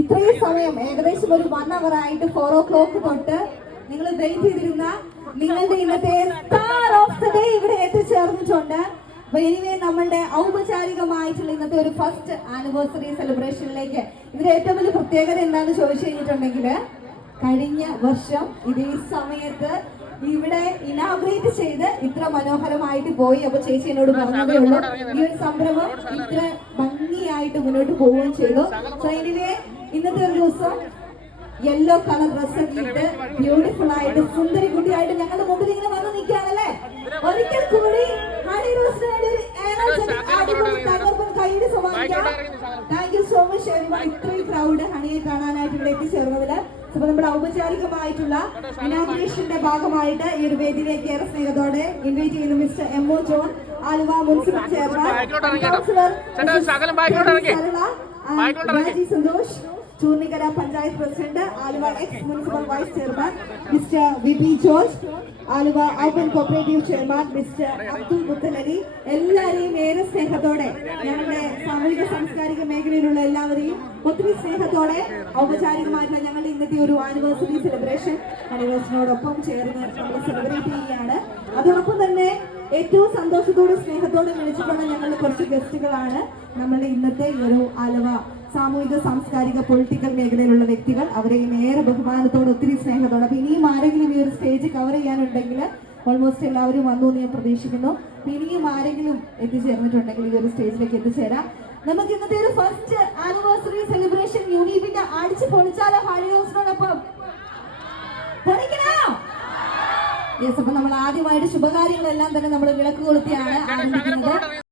ഇത്രയും സമയം ഏകദേശം ഒരു 1 hour ആയിട്ട് 4 o'clock തൊട്ട് നിങ്ങൾ വെയിറ്റ് ചെയ്തിരുന്ന നിങ്ങളുടെ ഇന്നത്തെ സ്റ്റാർ ഓഫ് ദ ഡേ ഇവിടെ എത്തിച്ചേർന്നിട്ടുണ്ട്. അപ്പൊ എനിവേ നമ്മളുടെ ഔപചാരികമായിട്ടുള്ള ഇന്നത്തെ ഒരു ഫസ്റ്റ് ആനിവേഴ്സറി സെലിബ്രേഷനിലേക്ക് ഇതിന്റെ ഏറ്റവും വലിയ പ്രത്യേകത എന്താണെന്ന് ചോദിച്ചു കഴിഞ്ഞിട്ടുണ്ടെങ്കിൽ, കഴിഞ്ഞ വർഷം ഇതേ സമയത്ത് ഇവിടെ ഇനാഗ്രേറ്റ് ചെയ്ത് ഇത്ര മനോഹരമായിട്ട് പോയി. അപ്പൊ ചേച്ചി എന്നോട് പറഞ്ഞതേ ഉള്ളൂ ഈ ഒരു സംരംഭം ഇത്ര ഭംഗിയായിട്ട് മുന്നോട്ട് പോവുകയും ചെയ്തു. സോ എനിവേ ഇന്നത്തെ ഒരു ദിവസം യെല്ലോ കളർ ഡ്രസ് ഇട്ട് ബ്യൂട്ടിഫുൾ ആയിട്ട് സുന്ദരി കുട്ടിയായിട്ട് ഞങ്ങളുടെ മുമ്പിൽ ഇങ്ങനെ വന്ന് നിൽക്കുകയാണല്ലേ. ഒരിക്കൽ കൂടി ഹണി റോസിനായിട്ട് thank you so much everyone. ഇത്രയും ക്രൗഡ് ഹണിയെ കാണാനായിട്ട് ഇവിടെ എത്തിച്ചേർന്നതില്. അപ്പൊ നമ്മുടെ ഔപചാരികമായിട്ടുള്ള ഇനാഗ്രേഷന്റെ ഭാഗമായിട്ട് ഈ ഒരു വേദിയിലേക്ക് ഏറെ സ്നേഹത്തോടെ ഇൻവൈറ്റ് ചെയ്യുന്നു mister M O. John, Aluva municipal chairman, councillor Raji Santhosh, Choornikkara panchayat president, Aluva ex municipal vice chairman mister V P. George, Aluva Auppan cooperative chairman mister Abdul Muthali, എല്ലാവരെയും ഏറെ സ്നേഹത്തോടെ ഞങ്ങളുടെ സാമൂഹിക സാംസ്കാരിക മേഖലയിലുള്ള എല്ലാവരെയും ഒത്തിരി സ്നേഹത്തോടെ ഔപചാരികമായിട്ടുള്ള ഞങ്ങളുടെ ഇന്നത്തെ ഒരു ആനിവേഴ്സറി സെലിബ്രേഷൻ ആനിവേഴ്സറിനോടൊപ്പം ചേർന്ന് നമ്മൾ സെലിബ്രേറ്റ് ചെയ്യുകയാണ്. അതോടൊപ്പം തന്നെ ഏറ്റവും സന്തോഷത്തോടെ സ്നേഹത്തോടെ വിളിച്ചിട്ടുള്ള ഞങ്ങളുടെ കുറച്ച് ഗസ്റ്റുകളാണ് നമ്മളുടെ ഇന്നത്തെ ഈ ഒരു ആലുവ സാമൂഹിക സാംസ്കാരിക പൊളിറ്റിക്കൽ മേഖലയിലുള്ള വ്യക്തികൾ. അവരെയും ഏറെ ബഹുമാനത്തോടെ ഒത്തിരി സ്നേഹത്തോടെ. അപ്പൊ ഇനിയും ആരെങ്കിലും ഈ ഒരു സ്റ്റേജ് കവർ ചെയ്യാനുണ്ടെങ്കിൽ ഓൾമോസ്റ്റ് എല്ലാവരും വന്നു എന്ന് ഞാൻ പ്രതീക്ഷിക്കുന്നു. ഇനിയും ആരെങ്കിലും എത്തിച്ചേർന്നിട്ടുണ്ടെങ്കിൽ ഈ ഒരു സ്റ്റേജിലേക്ക് എത്തിച്ചേരാം. നമുക്ക് ഇന്നത്തെ ഒരു ഫസ്റ്റ് ആനിവേഴ്സറി സെലിബ്രേഷൻ യൂണിറ്റിന്റെ അടിച്ച് പൊളിച്ചാലോ ഹണി റോസിനോടൊപ്പം? യെസ്. അപ്പൊ നമ്മൾ ആദ്യമായിട്ട് ശുഭകാര്യങ്ങളെല്ലാം തന്നെ നമ്മൾ വിളക്ക് കൊളുത്തിയാണ് ആരംഭിക്കുന്നത്.